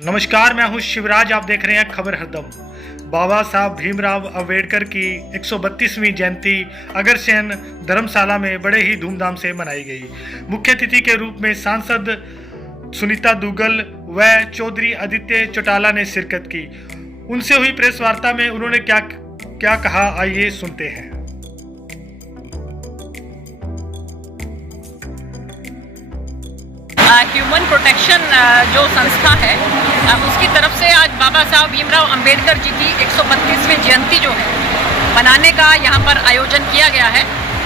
नमस्कार, मैं हूं शिवराज। आप देख रहे हैं खबर हरदम। बाबा साहब भीमराव अंबेडकर की 132वीं जयंती अगरसेन धर्मशाला में बड़े ही धूमधाम से मनाई गई। मुख्य अतिथि के रूप में सांसद सुनीता दुग्गल व चौधरी आदित्य चौटाला ने शिरकत की। उनसे हुई प्रेस वार्ता में उन्होंने क्या कहा, आइए सुनते हैं। ह्यूमन प्रोटेक्शन जो संस्था है उसकी तरफ से आज बाबा साहब भीमराव अंबेडकर जी की 132वीं जयंती जो है मनाने का यहाँ पर आयोजन किया गया है,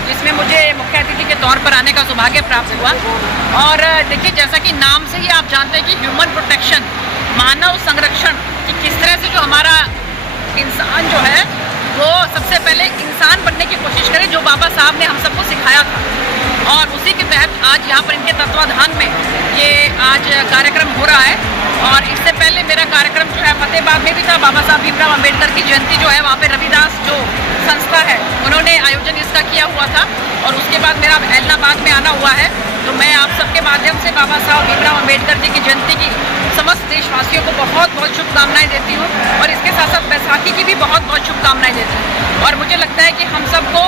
जिसमें मुझे मुख्य अतिथि के तौर पर आने का सौभाग्य प्राप्त हुआ। और देखिए, जैसा कि नाम से ही आप जानते हैं कि ह्यूमन प्रोटेक्शन, मानव संरक्षण, कि किस तरह से जो हमारा इंसान जो है वो सबसे पहले इंसान बनने की कोशिश करे, जो बाबा साहब ने हम सबको सिखाया था। और उसी के तहत आज यहाँ पर इनके तत्वाधान में ये आज कार्यक्रम हो रहा है। और इससे पहले मेरा कार्यक्रम जो है फतेहाबाद में भी था। बाबा साहब भीमराव अंबेडकर की जयंती जो है वहाँ पे रविदास जो संस्था है उन्होंने आयोजन इसका किया हुआ था। और उसके बाद मेरा एलनाबाद में आना हुआ है। तो मैं आप सबके माध्यम से बाबा साहब भीमराव अंबेडकर जी की जयंती की समस्त देशवासियों को बहुत बहुत शुभकामनाएं देती हूँ। और इसके साथ साथ बैसाखी की भी बहुत बहुत शुभकामनाएं देती हूँ। और मुझे लगता है कि हम सबको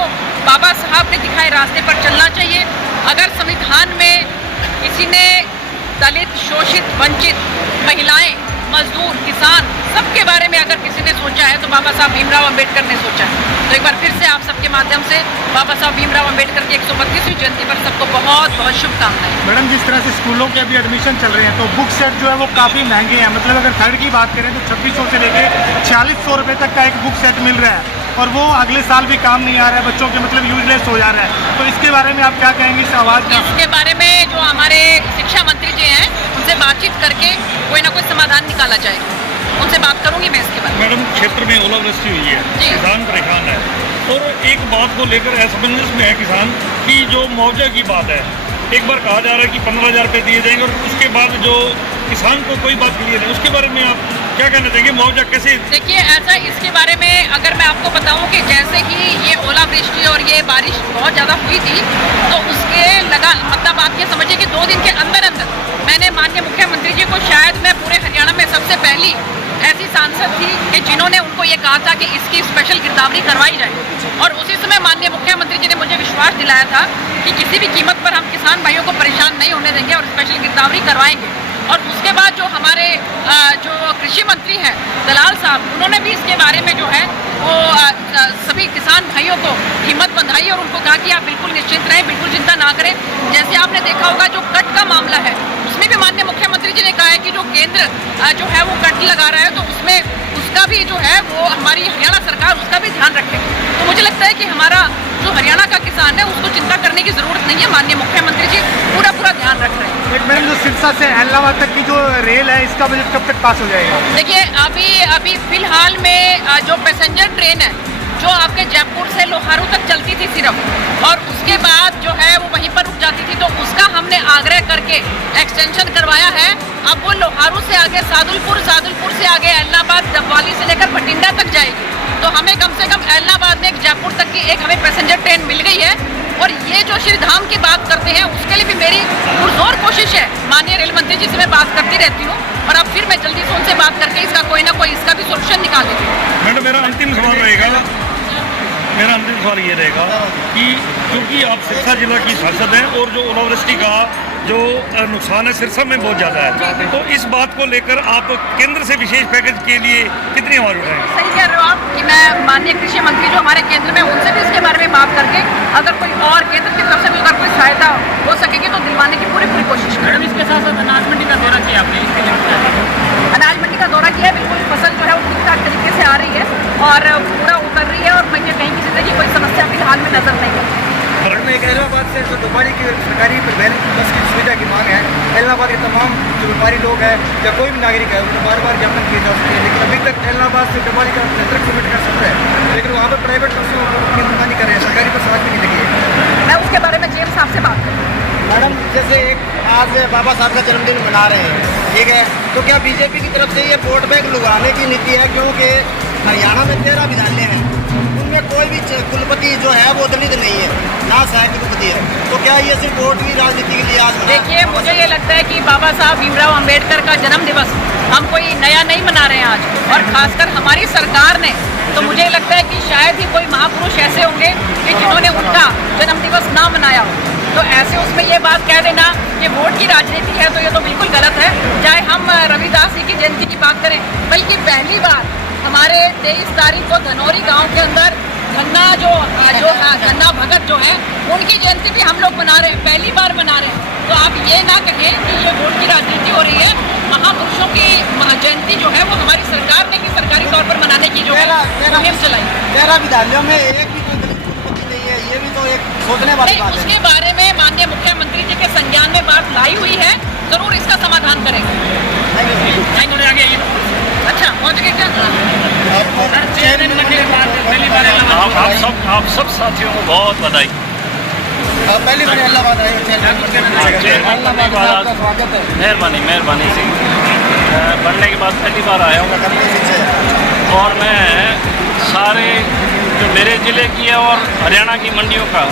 बाबा साहब ने दिखाए रास्ते पर चलना चाहिए। अगर संविधान में किसी ने दलित, शोषित, वंचित, महिलाएं, मजदूर, किसान सबके बारे में अगर किसी ने सोचा है तो बाबा साहब भीमराव अंबेडकर ने सोचा है। तो एक बार फिर से आप सबके माध्यम से बाबा साहब भीमराव अंबेडकर की 132वीं जयंती पर सबको बहुत बहुत शुभकामनाएं। मैडम, जिस तरह से स्कूलों के अभी एडमिशन चल रहे हैं तो बुक सेट जो है वो काफ़ी महंगे हैं। मतलब अगर थर्ड की बात करें तो 2600 से लेके 4600 रुपये तक का एक बुक सेट मिल रहा है, और वो अगले साल भी काम नहीं आ रहा है, बच्चों के मतलब यूजलेस हो जा रहा है। तो इसके बारे में आप क्या कहेंगे इस आवाज़ में? इसके बारे में जो हमारे शिक्षा मंत्री जी हैं उनसे बातचीत करके कोई ना कोई समाधान निकाला जाएगा। उनसे बात करूंगी मैं इसके बारे में। मैडम, क्षेत्र में ओलावृष्टि हुई है, किसान परेशान है, और एक बात को लेकर असमंजस में है किसान की जो मुआवजा की बात है। एक बार कहा जा रहा है कि 15,000 रुपये दिए जाएंगे, और उसके बाद जो किसान को कोई बात क्लियर है। उसके बारे में आप क्या कहना चाहेंगे? मुआवजा कैसे? देखिए, ऐसा इसके बारे में अगर मैं आपको बताऊं कि जैसे ही ये ओलावृष्टि और ये बारिश बहुत ज़्यादा हुई थी तो उसके मतलब आप ये समझिए कि 2 दिन के अंदर अंदर मैंने माननीय मुख्यमंत्री जी को, शायद मैं पूरे हरियाणा में सबसे पहली ऐसी सांसद थी कि जिन्होंने उनको ये कहा था कि इसकी स्पेशल गिरदावरी करवाई जाए। और उसी समय माननीय मुख्यमंत्री जी ने मुझे विश्वास दिलाया था कि किसी भी कीमत पर हम किसान भाइयों को परेशान नहीं होने देंगे और स्पेशल गिरदावरी करवाएंगे। और उसके बाद जो हमारे जो कृषि मंत्री हैं दलाल साहब, उन्होंने भी इसके बारे में जो है वो सभी किसान भाइयों को हिम्मत बंधाई और उनको कहा कि आप बिल्कुल निश्चिंत रहें, बिल्कुल चिंता ना करें। जैसे आपने देखा होगा जो कट का मामला है उसमें भी माननीय मुख्यमंत्री जी ने कहा है कि जो केंद्र जो है वो कट लगा रहा है, तो उसमें उसका भी जो है वो हमारी हरियाणा सरकार उसका भी ध्यान रखेगी। तो मुझे लगता है कि हमारा जो हरियाणा का किसान है उसको चिंता करने की ज़रूरत नहीं है। माननीय मुख्यमंत्री जी पूरा ध्यान रख रहे हैं। मैडम, जो सिरसा से एलनाबाद तक की जो रेल है इसका बजट कब तक पास हो जाएगा? देखिए, अभी फिलहाल में जो पैसेंजर ट्रेन है जो आपके जयपुर से लोहारू तक चलती थी सिर्फ, और उसके बाद जो है वो वहीं पर रुक जाती थी, तो उसका हमने आग्रह करके एक्सटेंशन करवाया है। अब वो लोहारू से आगे सादुलपुर, सादुलपुर से आगे एलनाबाद, डबवाली से लेकर भटिंडा तक जाएगी। तो हमें कम से कम एलनाबाद में जयपुर तक की एक हमें पैसेंजर ट्रेन मिल गई है। और ये जो श्रीधाम की बात करते हैं उसके लिए भी मेरी पुरजोर कोशिश है। माननीय रेल मंत्री जी से मैं बात करती रहती हूँ, और अब फिर मैं जल्दी से उनसे बात करके इसका कोई ना कोई इसका भी सोल्यूशन निकाल देती हूँ। मैडम, मेरा अंतिम सवाल ये रहेगा कि क्योंकि आप सिरसा जिला की सांसद हैं और जो ओलावृष्टि का जो नुकसान है सिरसा में बहुत ज़्यादा है, तो इस बात को लेकर आप केंद्र से विशेष पैकेज के लिए कितनी आवाज़ उठाएंगे? सही कह रहे हो आप कि मैं माननीय कृषि मंत्री जो हमारे केंद्र में उनसे भी इसके बारे में बात करके अगर कोई और केंद्र की तरफ से भी अगर कोई सहायता हो सकेगी तो दिलवाने की पूरी कोशिश करें। मैडम, इसके साथ साथ अनाज मंडी का दौरा किया आपने, इसके लिए अनाज मंडी का दौरा किया है। बिल्कुल फसल जो है वो ठीक ठाक तरीके से आ रही है और पूरा उतर रही है, और मुझे कहीं किसी तरह की कोई समस्या फिलहाल में नजर नहीं है। में एलनाबाद से जो व्यापारी की सरकारी बस की सुविधा की मांग है, एलनाबाद के तमाम जो व्यापारी लोग हैं या कोई भी नागरिक है उनको बार बार ज्ञापन किए जा सकते हैं, लेकिन अभी तक एलनाबाद से व्यापारी का नेतृत्व सबमिट कर सकता है, लेकिन वहाँ पर प्राइवेट बसों की नहीं कर रहे हैं, सरकारी बस आज भी नहीं लगी है। मैं उसके बारे में जेएम साहब से बात करूँ। मैडम, जैसे आज बाबा साहब का जन्मदिन मना रहे हैं, ठीक है, तो क्या बीजेपी की तरफ से ये वोट बैंक लुभाने की नीति है? क्योंकि हरियाणा में 13 विद्यालय हैं, उनमें कोई भी कुलपति जो है वो दलित नहीं है, ना सहायक कुलपति है, तो क्या ये सिर्फ वोट की राजनीति के लिए आज? देखिए, मुझे ये लगता है कि बाबा साहब भीमराव अंबेडकर का जन्म दिवस हम कोई कोई नया नहीं मना रहे हैं आज, और खासकर हमारी सरकार ने, तो मुझे लगता है कि शायद ही कोई महापुरुष ऐसे होंगे कि जिन्होंने उनका जन्मदिवस ना मनाया हो। तो ऐसे उसमें ये बात कह देना कि वोट की राजनीति है, तो ये तो बिल्कुल गलत है। चाहे हम रविदास जी की जयंती की बात करें, बल्कि पहली बार हमारे 23 तारीख को धनौरी गांव के अंदर गन्ना भगत जो है उनकी जयंती भी हम लोग मना रहे हैं, पहली बार मना रहे हैं। तो आप ये ना कहें कि ये वोट की राजनीति हो रही है। महापुरुषों की जयंती जो है वो हमारी सरकार ने ही सरकारी तौर पर मनाने की जो है मुहिम चलाई। 13 विधालयों में एक भी कोई दलित उत्पत्ति नहीं है, ये भी तो एक सोचने वाली बात है। उसके बारे में माननीय मुख्यमंत्री जी के संज्ञान में बात लाई हुई है, जरूर इसका समाधान करेंगे। अच्छा, पहुँच गए क्या? आप सब साथियों को बहुत बधाई। पहली बार इलाहाबाद आए मेहरबानी जी। बनने के बाद पहली बार आया हूँ, और मैं सारे जो मेरे ज़िले की है और हरियाणा की मंडियों का,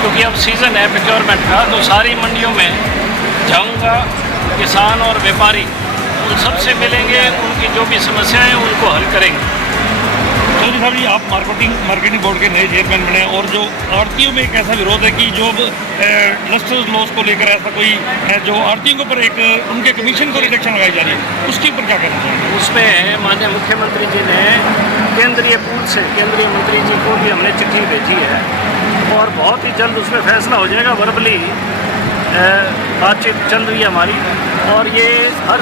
क्योंकि अब सीज़न है प्रोक्योरमेंट का, तो सारी मंडियों में जाऊँगा। किसान और व्यापारी उन सबसे मिलेंगे, उनकी जो भी समस्याएं हैं उनको हल करेंगे। चौधरी साहब जी, आप मार्केटिंग बोर्ड के नए चेयरमैन बने, और जो आड़तियों में एक ऐसा विरोध है कि जो लस्टर्स लॉस को लेकर ऐसा कोई है, जो आड़तियों के ऊपर एक उनके कमीशन को रिडक्शन लगाई जा रही है, उसके ऊपर क्या कहना चाहिए? उसमें माननीय मुख्यमंत्री जी ने केंद्रीय पूल से केंद्रीय मंत्री जी को भी हमने चिट्ठी भेजी है, और बहुत ही जल्द उसमें फैसला हो जाएगा। वर्बली बातचीत चल रही है हमारी, और ये हर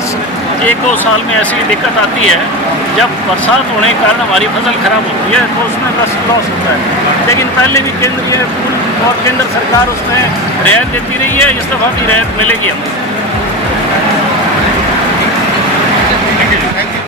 1-2 साल में ऐसी दिक्कत आती है जब बरसात होने के कारण हमारी फसल खराब होती है, तो उसमें लॉस होता है। लेकिन पहले भी केंद्रीय पूल और केंद्र सरकार उसमें रियायत देती रही है, इस दफ़ा भी रियायत मिलेगी हमें।